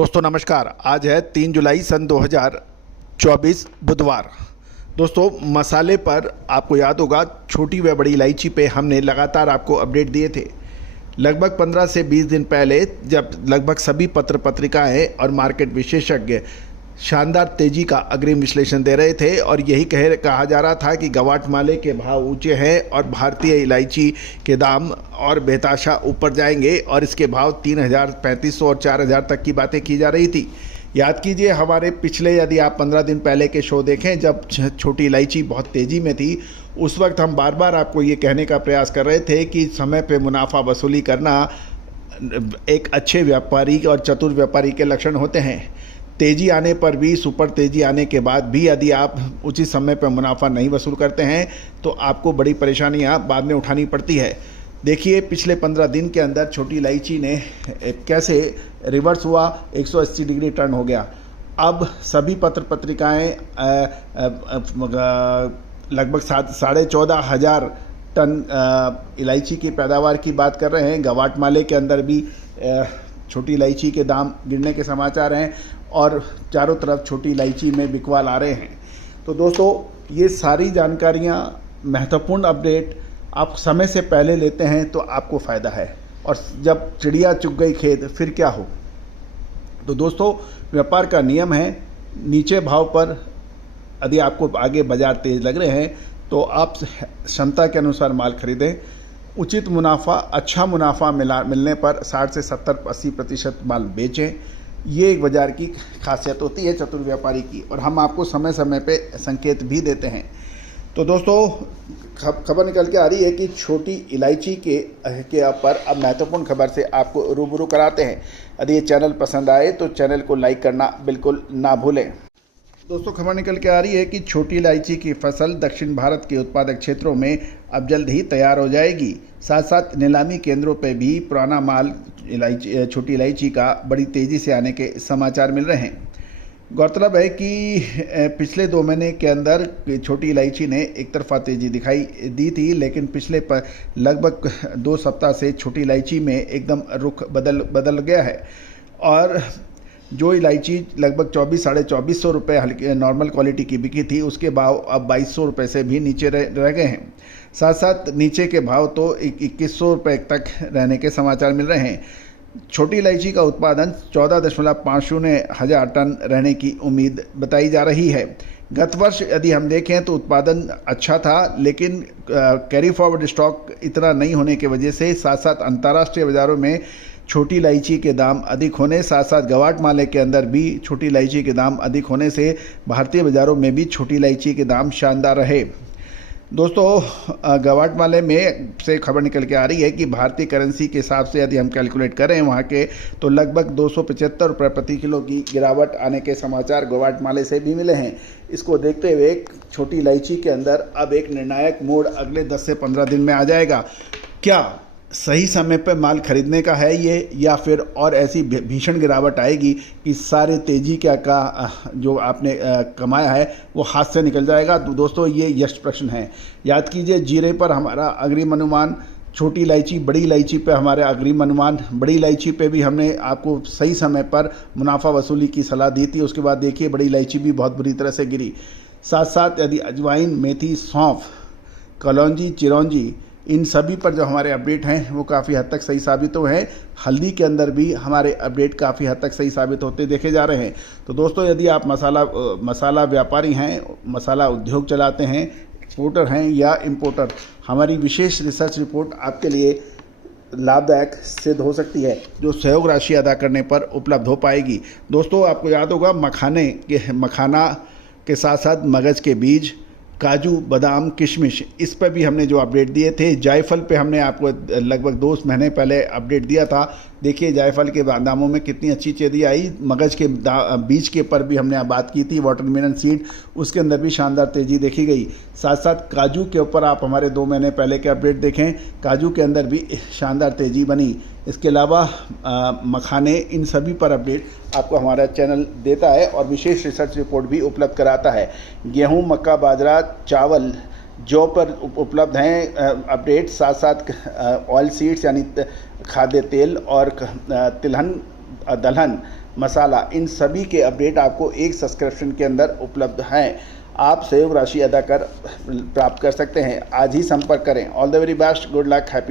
दोस्तों नमस्कार। आज है 3 जुलाई सन 2024 बुधवार। दोस्तों मसाले पर आपको याद होगा छोटी व बड़ी इलायची पे हमने लगातार आपको अपडेट दिए थे। लगभग 15 से 20 दिन पहले जब लगभग सभी पत्र पत्रिकाएं और मार्केट विशेषज्ञ शानदार तेजी का अग्रिम विश्लेषण दे रहे थे और यही कहा जा रहा था कि गवाटमाले के भाव ऊंचे हैं और भारतीय इलायची के दाम और बेताशा ऊपर जाएंगे और इसके भाव 3,000, 3,500 और 4,000 तक की बातें की जा रही थी। याद कीजिए हमारे पिछले, यदि आप 15 दिन पहले के शो देखें जब छोटी इलायची बहुत तेज़ी में थी, उस वक्त हम बार बार आपको ये कहने का प्रयास कर रहे थे कि समय पे मुनाफा वसूली करना एक अच्छे व्यापारी और चतुर व्यापारी के लक्षण होते हैं। तेज़ी आने पर भी, सुपर तेज़ी आने के बाद भी यदि आप उचित समय पर मुनाफा नहीं वसूल करते हैं तो आपको बड़ी परेशानियां बाद में उठानी पड़ती है। देखिए पिछले 15 दिन के अंदर छोटी इलायची ने कैसे रिवर्स हुआ, 180 डिग्री टर्न हो गया। अब सभी पत्र पत्रिकाएं लगभग 14,500 टन इलायची की पैदावार की बात कर रहे हैं। गवाटमाले के अंदर भी छोटी इलायची के दाम गिरने के समाचार हैं और चारों तरफ छोटी इलायची में बिकवाल आ रहे हैं। तो दोस्तों ये सारी जानकारियाँ, महत्वपूर्ण अपडेट आप समय से पहले लेते हैं तो आपको फ़ायदा है, और जब चिड़िया चुग गई खेत फिर क्या हो। तो दोस्तों व्यापार का नियम है, नीचे भाव पर यदि आपको आगे बाज़ार तेज़ लग रहे हैं तो आप क्षमता के अनुसार माल खरीदें। उचित मुनाफा, अच्छा मुनाफा मिलने पर 60 से 70-80% माल बेचें। ये एक बाज़ार की खासियत होती है चतुर व्यापारी की, और हम आपको समय समय पे संकेत भी देते हैं। तो दोस्तों खबर निकल के आ रही है कि छोटी इलायची के पर अब महत्वपूर्ण खबर से आपको रूबरू कराते हैं। यदि ये चैनल पसंद आए तो चैनल को लाइक करना बिल्कुल ना भूलें। दोस्तों खबर निकल के आ रही है कि छोटी इलायची की फसल दक्षिण भारत के उत्पादक क्षेत्रों में अब जल्द ही तैयार हो जाएगी। साथ साथ नीलामी केंद्रों पर भी पुराना माल छोटी इलायची का बड़ी तेज़ी से आने के समाचार मिल रहे हैं। गौरतलब है कि पिछले 2 महीने के अंदर छोटी इलायची ने एक तरफा तेज़ी दिखाई दी थी, लेकिन पिछले लगभग 2 सप्ताह से छोटी इलायची में एकदम रुख बदल गया है और जो इलायची लगभग 2400-2450 रुपये हल्की नॉर्मल क्वालिटी की बिकी थी, उसके भाव अब 2200 रुपये से भी नीचे रह गए हैं। साथ साथ नीचे के भाव तो 2100 रुपये तक रहने के समाचार मिल रहे हैं। छोटी इलायची का उत्पादन 14.50 हज़ार टन रहने की उम्मीद बताई जा रही है। गत वर्ष यदि हम देखें तो उत्पादन अच्छा था, लेकिन कैरी फॉरवर्ड स्टॉक इतना नहीं होने की वजह से, साथ साथ अंतर्राष्ट्रीय बाज़ारों में छोटी इलायची के दाम अधिक होने, साथ साथ गवाटमाले के अंदर भी छोटी इलायची के दाम अधिक होने से भारतीय बाज़ारों में भी छोटी इलायची के दाम शानदार रहे। दोस्तों गवाटमाले में से खबर निकल के आ रही है कि भारतीय करेंसी के हिसाब से यदि हम कैलकुलेट करें वहाँ के, तो लगभग 275 रुपये प्रति किलो की गिरावट आने के समाचार गवाटमाले से भी मिले हैं। इसको देखते हुए छोटी इलायची के अंदर अब एक निर्णायक मोड़ अगले 10 से 15 दिन में आ जाएगा। क्या सही समय पर माल खरीदने का है ये, या फिर और ऐसी भीषण गिरावट आएगी कि सारे तेजी का जो आपने कमाया है वो हाथ से निकल जाएगा। तो दोस्तों ये यश प्रश्न है। याद कीजिए जीरे पर हमारा अग्रिम अनुमान, छोटी इलायची, बड़ी इलायची पे हमारे अग्रिम अनुमान, बड़ी इलायची पे भी हमने आपको सही समय पर मुनाफा वसूली की सलाह दी थी। उसके बाद देखिए बड़ी इलायची भी बहुत बुरी तरह से गिरी। साथ साथ यदि अजवाइन, मेथी, सौंफ, कलौंजी, चिरौंजी, इन सभी पर जो हमारे अपडेट हैं वो काफ़ी हद तक सही साबित हुए हैं। हल्दी के अंदर भी हमारे अपडेट काफ़ी हद तक सही साबित होते देखे जा रहे हैं। तो दोस्तों यदि आप मसाला व्यापारी हैं, मसाला उद्योग चलाते हैं, एक्सपोर्टर हैं या इम्पोर्टर, हमारी विशेष रिसर्च रिपोर्ट आपके लिए लाभदायक सिद्ध हो सकती है, जो सहयोग राशि अदा करने पर उपलब्ध हो पाएगी। दोस्तों आपको याद होगा मखाना के साथ साथ मगज के बीज, काजू, बादाम, किशमिश, इस पर भी हमने जो अपडेट दिए थे। जायफल पे हमने आपको लगभग 2 महीने पहले अपडेट दिया था। देखिए जायफल के दामों में कितनी अच्छी तेज़ी आई। मगज के बीज के पर भी हमने बात की थी, वाटरमेलन सीड, उसके अंदर भी शानदार तेज़ी देखी गई। साथ साथ काजू के ऊपर आप हमारे 2 महीने पहले के अपडेट देखें, काजू के अंदर भी शानदार तेज़ी बनी। इसके अलावा मखाने, इन सभी पर अपडेट आपको हमारा चैनल देता है और विशेष रिसर्च रिपोर्ट भी उपलब्ध कराता है। गेहूं, मक्का, बाजरा, चावल, जौ पर उपलब्ध हैं अपडेट। साथ साथ ऑयल सीड्स यानी खाद्य तेल और दलहन मसाला, इन सभी के अपडेट आपको एक सब्सक्रिप्शन के अंदर उपलब्ध हैं। आप सहयोग राशि अदा कर प्राप्त कर सकते हैं। आज ही संपर्क करें। All the very best, good luck, happy